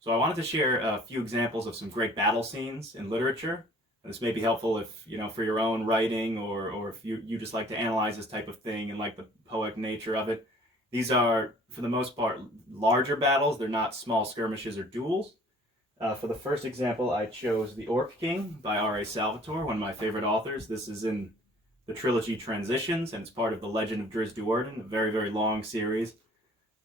So I wanted to share a few examples of some great battle scenes in literature. And this may be helpful if, for your own writing or if you just like to analyze this type of thing and like the poetic nature of it. These are, for the most part, larger battles. They're not small skirmishes or duels. For the first example, I chose The Orc King by R.A. Salvatore, one of my favorite authors. This is in the trilogy Transitions, and it's part of the Legend of Drizzt Do'Urden, a very, very long series.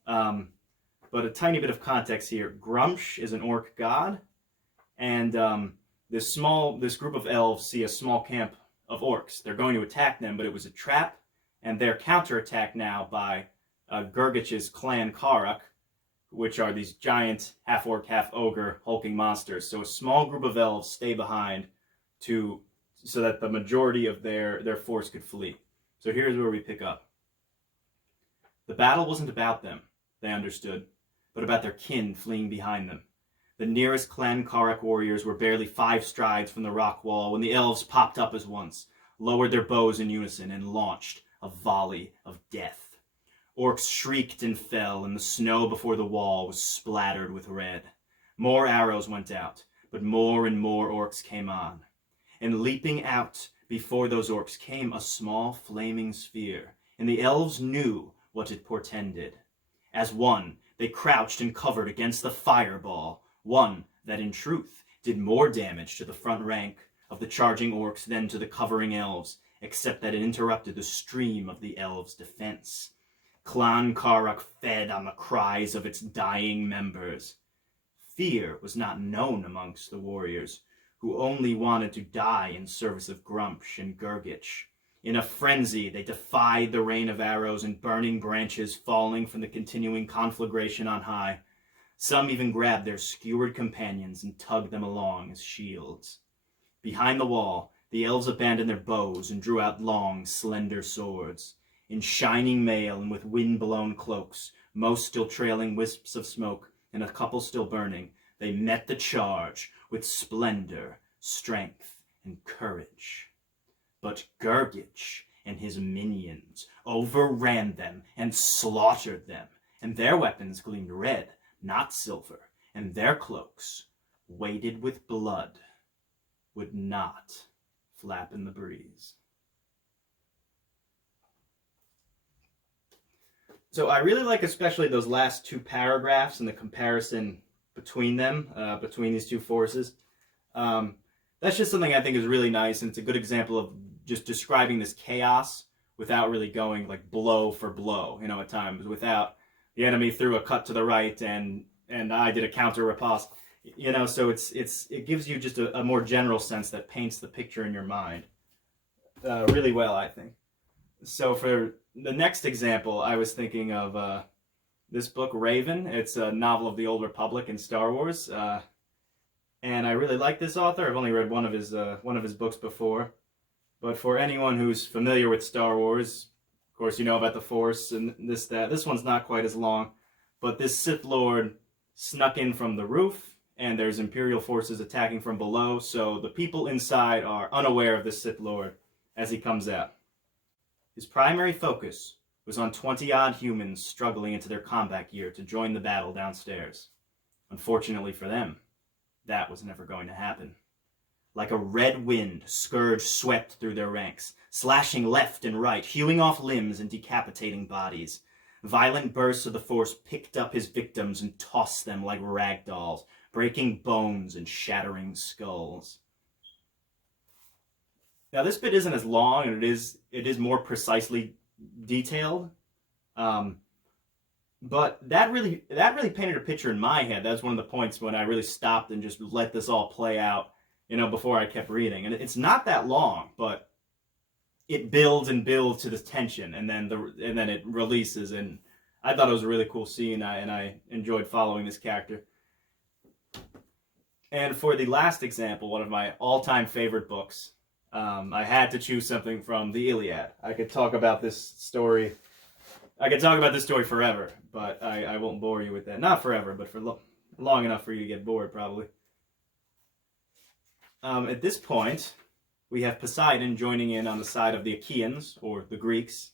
But a tiny bit of context here. Grumsh is an orc god, and this group of elves see a small camp of orcs. They're going to attack them, but it was a trap, and they're counterattacked now by Gurgich's clan Karak, which are these giant half-orc, half-ogre hulking monsters. So a small group of elves stay behind so that the majority of their force could flee. So here's where we pick up. The battle wasn't about them, they understood, but about their kin fleeing behind them. The nearest clan Karak warriors were barely 5 strides from the rock wall when the elves popped up as once, lowered their bows in unison, and launched a volley of death. Orcs shrieked and fell, and the snow before the wall was splattered with red. More arrows went out, but more and more orcs came on. And leaping out before those orcs came a small flaming sphere, and the elves knew what it portended. As one, they crouched and covered against the fireball, one that in truth did more damage to the front rank of the charging orcs than to the covering elves, except that it interrupted the stream of the elves' defense. Clan Karak fed on the cries of its dying members. Fear was not known amongst the warriors, who only wanted to die in service of Grumsh and Gurgich. In a frenzy, they defied the rain of arrows and burning branches falling from the continuing conflagration on high. Some even grabbed their skewered companions and tugged them along as shields. Behind the wall, the elves abandoned their bows and drew out long, slender swords. In shining mail and with wind-blown cloaks, most still trailing wisps of smoke and a couple still burning, they met the charge with splendor, strength, and courage. But Gurgich and his minions overran them and slaughtered them, and their weapons gleamed red, not silver, and their cloaks, weighted with blood, would not flap in the breeze. So I really like especially those last 2 paragraphs and the comparison between them, between these 2 forces. That's just something I think is really nice, and it's a good example of just describing this chaos without really going like blow for blow, at times, without the enemy threw a cut to the right and I did a counter riposte, so it gives you just a more general sense that paints the picture in your mind really well, I think. So for the next example, I was thinking of this book, Revan. It's a novel of the Old Republic in Star Wars, and I really like this author. I've only read one of his books before, but for anyone who's familiar with Star Wars, of course, you know about the Force and that. This one's not quite as long, but this Sith Lord snuck in from the roof, and there's Imperial forces attacking from below, so the people inside are unaware of this Sith Lord as he comes out. His primary focus was on 20-odd humans struggling into their combat gear to join the battle downstairs. Unfortunately for them, that was never going to happen. Like a red wind, Scourge swept through their ranks, slashing left and right, hewing off limbs and decapitating bodies. Violent bursts of the Force picked up his victims and tossed them like rag dolls, breaking bones and shattering skulls. Now this bit isn't as long, and it is more precisely detailed, but that really painted a picture in my head. That's one of the points when I really stopped and just let this all play out, before I kept reading. And it's not that long, but it builds and builds to this tension, and then it releases. And I thought it was a really cool scene, and I enjoyed following this character. And for the last example, one of my all-time favorite books. I had to choose something from the Iliad. I could talk about this story forever, but I won't bore you with that. Not forever, but for long enough for you to get bored, probably. At this point, we have Poseidon joining in on the side of the Achaeans, or the Greeks.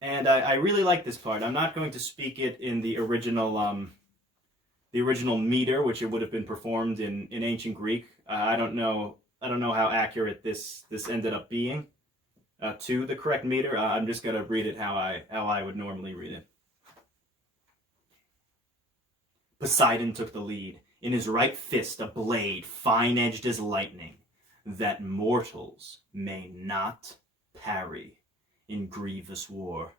And I really like this part. I'm not going to speak it in the original meter, which it would have been performed in ancient Greek. I don't know how accurate this ended up being to the correct meter. I'm just gonna read it how I would normally read it. Poseidon took the lead, in his right fist a blade fine-edged as lightning, that mortals may not parry in grievous war.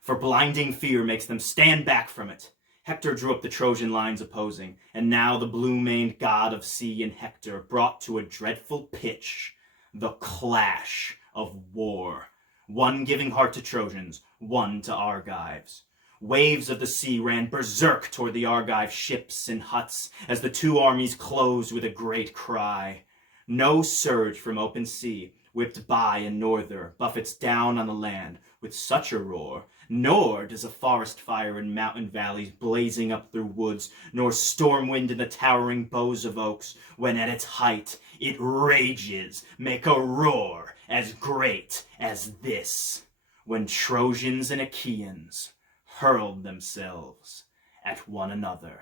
For blinding fear makes them stand back from it. Hector drew up the Trojan lines opposing, and now the blue-maned god of sea and Hector brought to a dreadful pitch the clash of war, one giving heart to Trojans, one to Argives. Waves of the sea ran berserk toward the Argive ships and huts as the two armies closed with a great cry. No surge from open sea, whipped by a norther, buffets down on the land with such a roar, nor does a forest fire in mountain valleys blazing up through woods, nor storm wind in the towering boughs of oaks, when at its height it rages, make a roar as great as this, when Trojans and Achaeans hurled themselves at one another.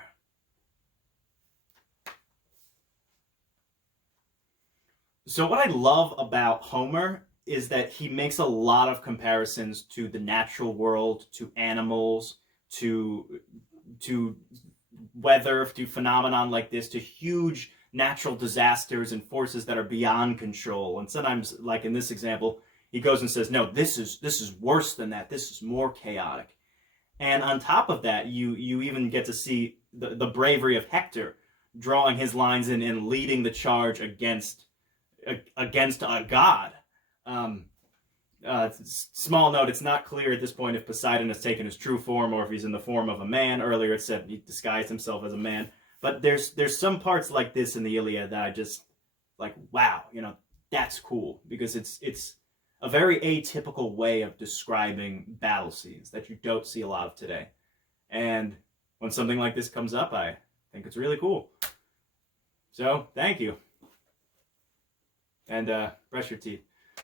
So what I love about Homer is that he makes a lot of comparisons to the natural world, to animals, to weather, to phenomenon like this, to huge natural disasters and forces that are beyond control. And sometimes, like in this example, he goes and says, no, this is worse than that. This is more chaotic. And on top of that, you even get to see the bravery of Hector drawing his lines in and leading the charge against a god. Small note, it's not clear at this point if Poseidon has taken his true form or if he's in the form of a man. Earlier it said he disguised himself as a man. But there's some parts like this in the Iliad that I just, like, wow, that's cool. Because it's a very atypical way of describing battle scenes that you don't see a lot of today. And when something like this comes up, I think it's really cool. So, thank you. And brush your teeth.